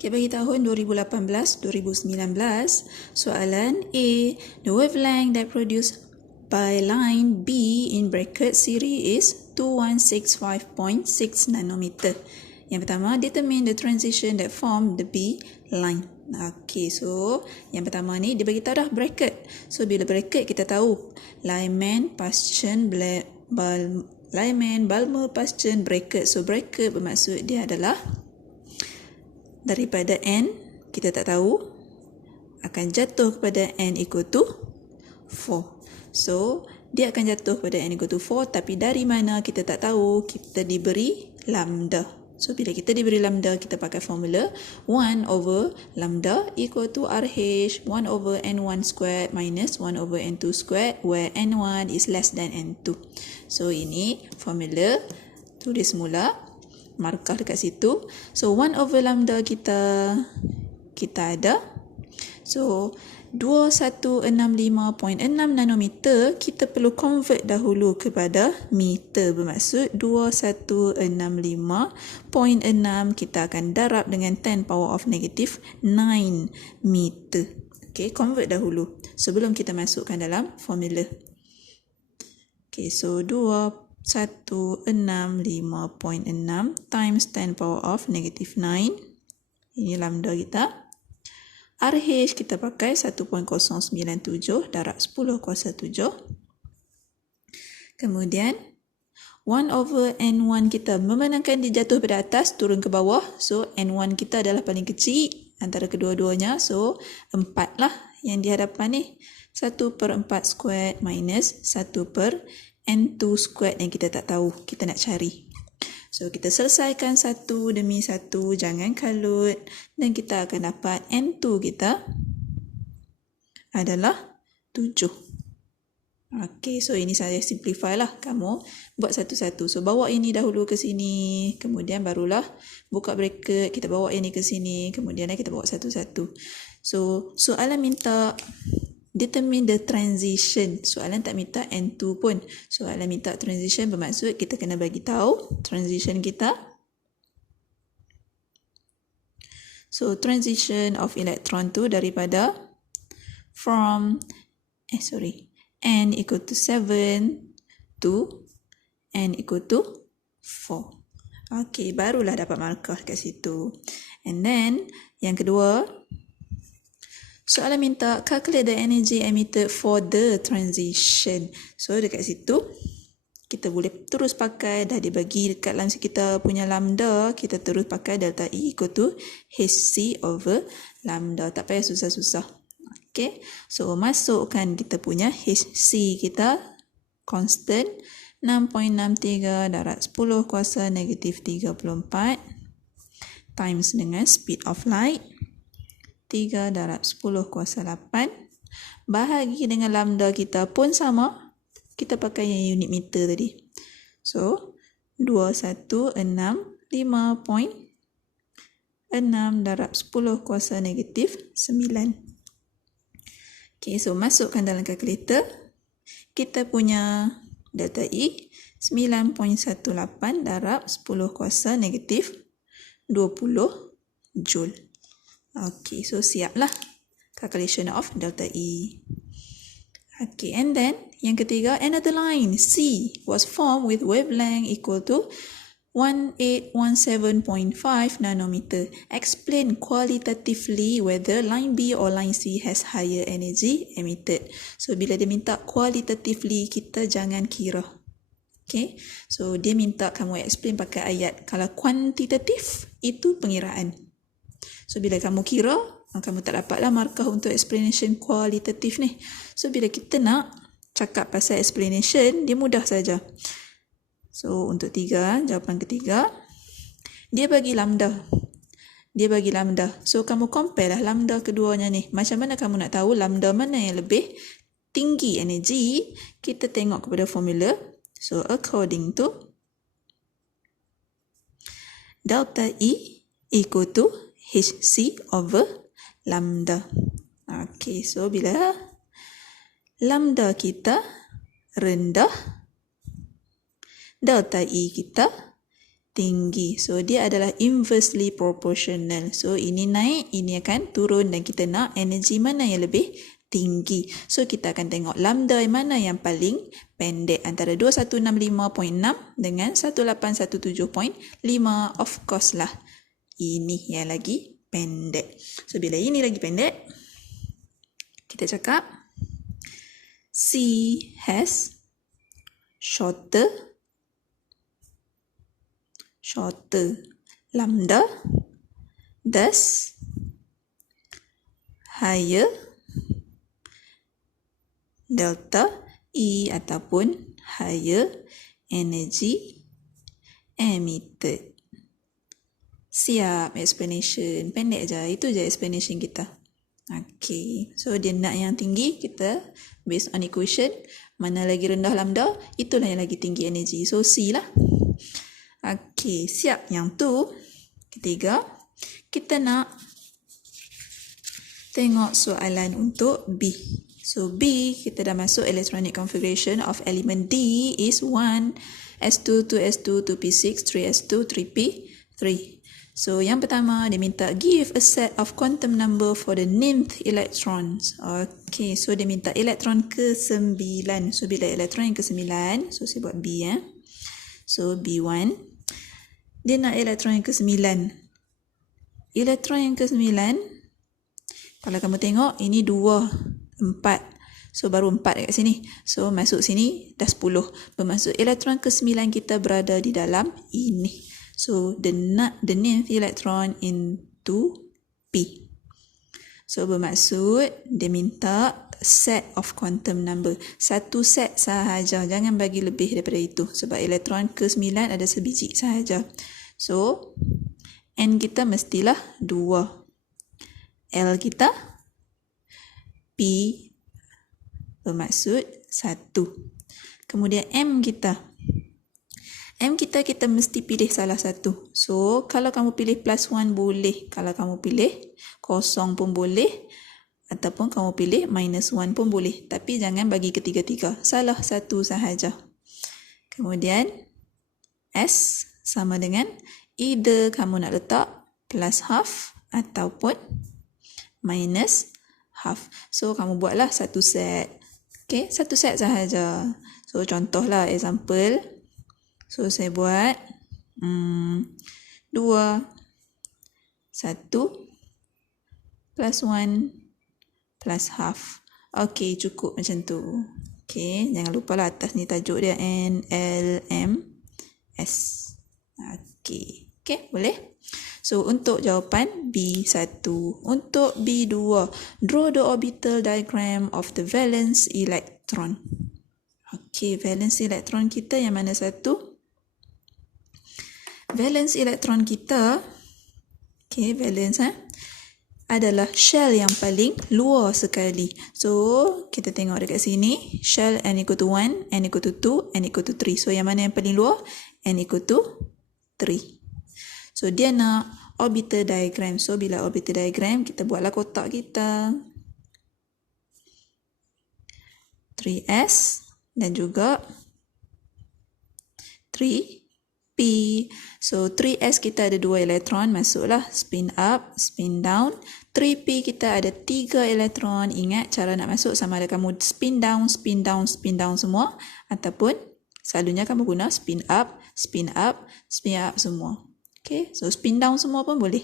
Okay, bagi tahun 2018-2019, soalan A, the wavelength that produced by line B in bracket series is 2165.6 nanometer. Yang pertama, determine the transition that form the B line. Okay, so yang pertama ni dia bagi tahu dah bracket. So bila bracket kita tahu Lyman, Paschen, Lyman, Balmer, Paschen, bracket. So bracket bermaksud dia adalah daripada n kita tak tahu akan jatuh kepada n equal to 4. So dia akan jatuh kepada n equal to 4, tapi dari mana kita tak tahu. Kita diberi lambda. So bila kita diberi lambda, kita pakai formula 1 over lambda equal to RH 1 over n1 squared minus 1 over n2 squared, where n1 is less than n2. So ini formula, tulis mula, markah dekat situ. So 1 over lambda kita ada. So 2165.6 nanometer, kita perlu convert dahulu kepada meter. Bermaksud 2165.6 kita akan darab dengan 10 power of negative 9 meter. Okay, convert dahulu sebelum kita masukkan dalam formula. Okay, so 2165.6 times 10 power of negative 9. Ini lambda kita. RH kita pakai 1.097 darab 10 kuasa 7. Kemudian 1 over N1 kita memandangkan dia jatuh pada atas, turun ke bawah. So N1 kita adalah paling kecil antara kedua-duanya. So 4 lah yang di hadapan ni. 1/4 squared minus 1/N2 squared yang kita tak tahu, kita nak cari. So kita selesaikan satu demi satu, jangan kalut, dan kita akan dapat N2 kita adalah 7. Okay, so ini saya simplify lah, kamu buat satu-satu. So bawa ini dahulu ke sini, kemudian barulah buka bracket, kita bawa ini ke sini, kemudian kita bawa satu-satu. So soalan minta determine the transition. Soalan tak minta N2 pun. Soalan minta transition bermaksud kita kena bagi tahu transition kita. So transition of electron tu daripada n equal to 7 to n equal to 4. Okay, barulah dapat markah kat situ. And then yang kedua, soalan minta calculate the energy emitted for the transition. So dekat situ kita boleh terus pakai, dah dibagi dekat dalam kita punya lambda, kita terus pakai delta E equal to Hc over lambda. Tak payah susah-susah. Okay, so masukkan kita punya Hc kita constant 6.63 darab 10 kuasa negatif 34 times dengan speed of light 3 darab 10 kuasa 8 bahagi dengan lambda kita pun sama, kita pakai yang unit meter tadi. So 2165.6 darab 10 kuasa negatif 9. Okay, so masukkan dalam kalkulator. Kita punya delta E 9.18 darab 10 kuasa negatif 20 joule. Okay, so siaplah calculation of delta E. Okay, and then yang ketiga, another line C was formed with wavelength equal to 1817.5 nanometer. Explain qualitatively whether line B or line C has higher energy emitted. So bila dia minta qualitatively, kita jangan kira. Okay, so dia minta kamu explain pakai ayat. Kalau kuantitatif, itu pengiraan. So bila kamu kira, kamu tak dapatlah markah untuk explanation kualitatif ni. So bila kita nak cakap pasal explanation, dia mudah saja. So untuk jawapan ketiga, dia bagi lambda. So kamu compare lah lambda keduanya ni. Macam mana kamu nak tahu lambda mana yang lebih tinggi energi? Kita tengok kepada formula. So according to delta E equal to Hc over lambda. Okay, so bila lambda kita rendah, delta E kita tinggi. So, dia adalah inversely proportional. So, ini naik, ini akan turun dan kita nak energi mana yang lebih tinggi. So, kita akan tengok lambda mana yang paling pendek antara 2165.6 dengan 1817.5. Of course lah, ini yang lagi pendek. So, bila ini lagi pendek, kita cakap C has shorter lambda, thus higher delta E ataupun higher energy emitted. Siap explanation. Pendek je. Itu je explanation kita. Okay. So, dia nak yang tinggi, kita based on equation. Mana lagi rendah lambda, itulah yang lagi tinggi energy. So, C lah. Okay. Siap. Yang tu, ketiga, kita nak tengok soalan untuk B. So, B, kita dah masuk electronic configuration of element D is 1, S2, 2S2, 2P6, 3S2, 3P3. So, yang pertama, dia minta give a set of quantum number for the nth electrons. Okay, so dia minta elektron ke-9. So, bila elektron yang ke-9, so saya buat B So, B1. Dia nak elektron yang ke-9. Elektron yang ke-9, kalau kamu tengok, ini 2, 4. So, baru 4 dekat sini. So, masuk sini, dah 10. Bermaksud elektron ke-9 kita berada di dalam ini. So, the nth electron into P. So, bermaksud, dia minta set of quantum number. Satu set sahaja. Jangan bagi lebih daripada itu. Sebab elektron ke-9 ada sebiji sahaja. So, N kita mestilah 2. L kita P bermaksud 1. Kemudian M kita mesti pilih salah satu. So, kalau kamu pilih plus 1 boleh. Kalau kamu pilih kosong pun boleh. Ataupun kamu pilih minus 1 pun boleh. Tapi jangan bagi ketiga-tiga. Salah satu sahaja. Kemudian S sama dengan either kamu nak letak plus half ataupun minus half. So, kamu buatlah satu set. Okay, satu set sahaja. So, contohlah example. So, saya buat 2, 1, plus 1, plus half. Okay, cukup macam tu. Okay, jangan lupa lah atas ni tajuk dia N, L, M, S. Okay, boleh? So, untuk jawapan B1. Untuk B2, draw the orbital diagram of the valence electron. Okay, valence electron kita yang mana satu? Valence electron kita, okay, valence adalah shell yang paling luar sekali. So, kita tengok dekat sini, shell n equal to 1, n equal to 2, n equal to 3. So, yang mana yang paling luar? N equal to 3. So, dia nak orbital diagram. So, bila orbital diagram, kita buatlah kotak kita. 3S dan juga 3P. So, 3S kita ada 2 elektron. Masuklah spin up, spin down. 3P kita ada 3 elektron. Ingat cara nak masuk sama ada kamu spin down, spin down, spin down semua. Ataupun selalunya kamu guna spin up, spin up, spin up semua. Okay, so spin down semua pun boleh.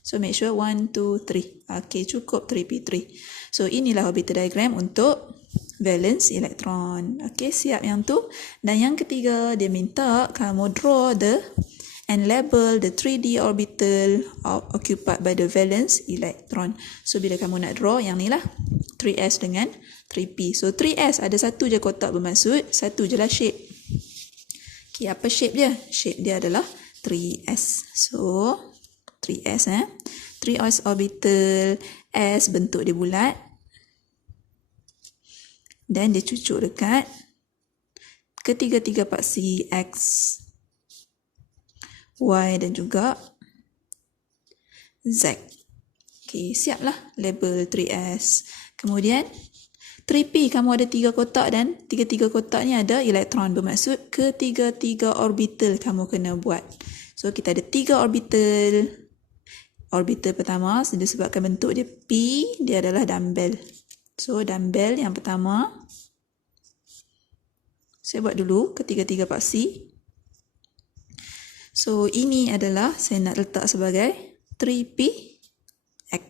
So, make sure 1, 2, 3. Okay, cukup 3P3. So, inilah orbital diagram untuk valence electron. Okay, siap yang tu. Dan yang ketiga, dia minta kamu draw and label the 3D orbital occupied by the valence electron. So, bila kamu nak draw, yang ni lah 3S dengan 3P. So, 3S ada satu je kotak bermaksud, satu je lah shape. Okay, apa shape dia? Shape dia adalah 3S. So, 3S 3S orbital, S bentuk dia bulat. Dan dia cucuk dekat ketiga-tiga paksi X, Y dan juga Z. Okay, siaplah label 3S. Kemudian 3P, kamu ada 3 kotak dan tiga-tiga kotak ni ada elektron. Bermaksud ketiga-tiga orbital kamu kena buat. So, So kita ada 3 orbital. Orbital pertama disebabkan bentuk dia P, dia adalah dumbbell. So dumbbell yang pertama, saya buat dulu ketiga-tiga paksi. So ini adalah saya nak letak sebagai 3px.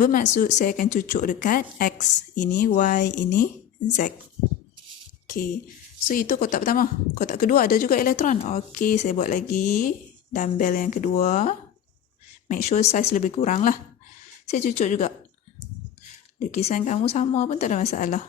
Bermaksud saya akan cucuk dekat x ini, y ini, z. Okay. So itu kotak pertama. Kotak kedua ada juga elektron. Okay, saya buat lagi dumbbell yang kedua. Make sure size lebih kurang lah. Saya cucuk juga. Lukisan kamu sama pun tak ada masalah.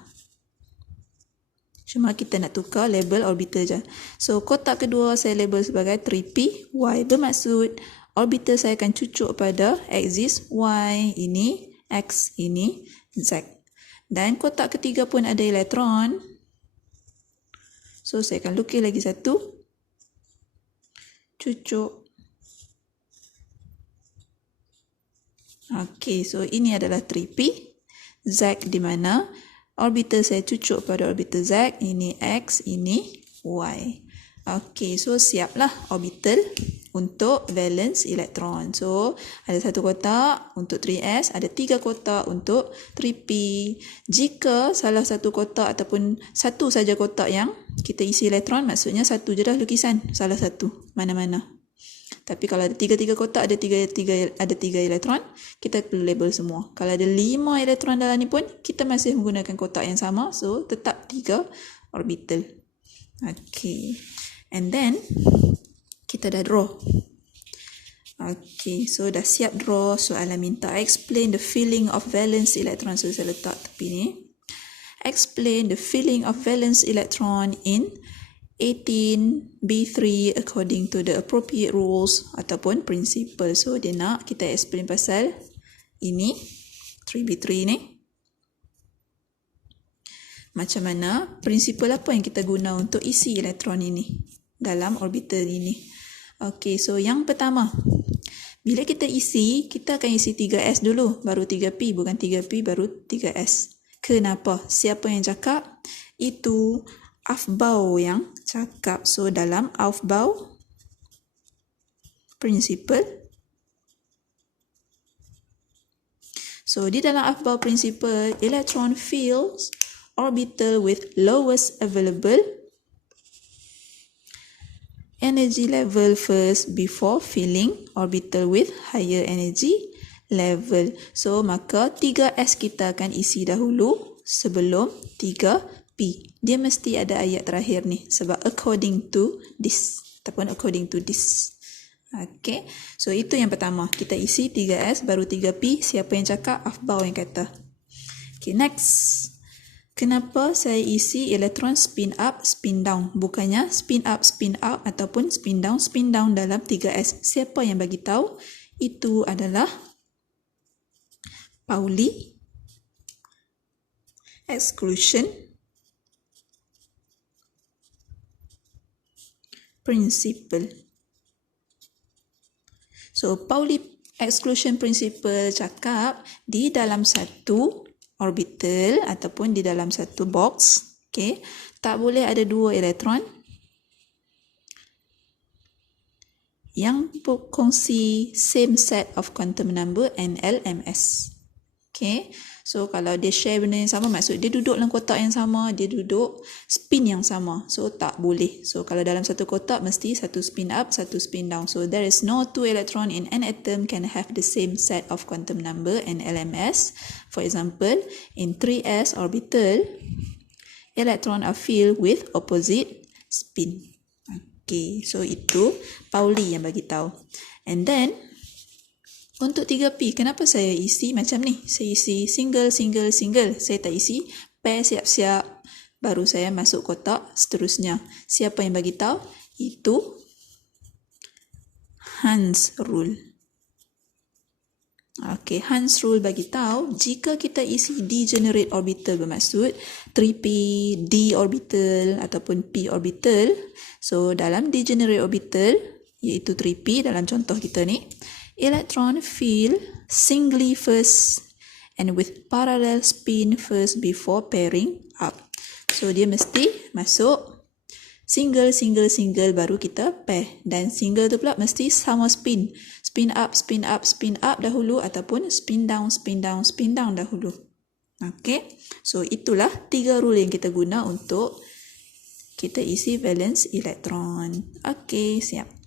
Cuma kita nak tukar label orbital je. So kotak kedua saya label sebagai 3p y. Bermaksud orbital saya akan cucuk pada axis y ini, x ini, z. Dan kotak ketiga pun ada elektron. So saya akan lukis lagi satu. Cucuk. Okey, so ini adalah 3p. Z di mana orbital saya cucuk pada orbital Z. Ini X, ini Y. Okey, so siaplah orbital untuk valence elektron. So, ada satu kotak untuk 3s, ada 3 kotak untuk 3p. Jika salah satu kotak ataupun satu saja kotak yang kita isi elektron, maksudnya satu je dah lukisan, salah satu, mana-mana. Tapi kalau ada 3 kotak, ada 3 elektron, kita perlu label semua. Kalau ada 5 elektron dalam ni pun, kita masih menggunakan kotak yang sama. So, tetap 3 orbital. Okay. And then, kita dah draw. Okay, so dah siap draw. Soalan minta explain the filling of valence electron. So, saya letak tepi ni. Explain the filling of valence electron in 18B3 according to the appropriate rules ataupun principle. So, dia nak kita explain pasal ini, 3B3 ni. Macam mana, prinsipal apa yang kita guna untuk isi elektron ini dalam orbital ini. Okey, so yang pertama, bila kita isi, kita akan isi 3s dulu, baru 3p, bukan 3p baru 3s. Kenapa? Siapa yang cakap? Itu Aufbau yang cakap. So, dalam Aufbau principle, so di dalam Aufbau principle, electron fills orbital with lowest available energy level first before filling orbital with higher energy level. So, maka 3s kita akan isi dahulu sebelum 3p. Dia mesti ada ayat terakhir ni sebab according to this ataupun according to this. Okay, so itu yang pertama. Kita isi 3s baru 3p. Siapa yang cakap? Aufbau yang kata. Okay, next. Kenapa saya isi elektron spin up, spin down? Bukannya spin up ataupun spin down dalam 3s. Siapa yang bagi tahu? Itu adalah Pauli exclusion principle. So, Pauli exclusion principle cakap di dalam satu orbital ataupun di dalam satu box, okay, tak boleh ada 2 elektron yang berkongsi same set of quantum number and LMS. Okay, so kalau dia share benda yang sama, maksud dia duduk dalam kotak yang sama, dia duduk spin yang sama. So, tak boleh. So, kalau dalam satu kotak, mesti satu spin up, satu spin down. So, there is no 2 electron in an atom can have the same set of quantum number and LMS. For example, in 3s orbital, electron are filled with opposite spin. Okay, so itu Pauli yang bagi tahu. And then, untuk 3p, kenapa saya isi macam ni? Saya isi single. Saya tak isi pair siap-siap. Baru saya masuk kotak seterusnya. Siapa yang bagi tahu? Itu Hans rule. Okay, Hans rule bagi tahu jika kita isi degenerate orbital, bermaksud 3p, d orbital ataupun p orbital. So, dalam degenerate orbital, iaitu 3p dalam contoh kita ni, electron fill singly first and with parallel spin first before pairing up. So, dia mesti masuk Single, single, single baru kita pair. Dan single tu pula mesti sama spin. Spin up, spin up, spin up dahulu ataupun spin down, spin down, spin down dahulu. Okay. So itulah 3 rule yang kita guna untuk kita isi valence elektron. Okay, siap.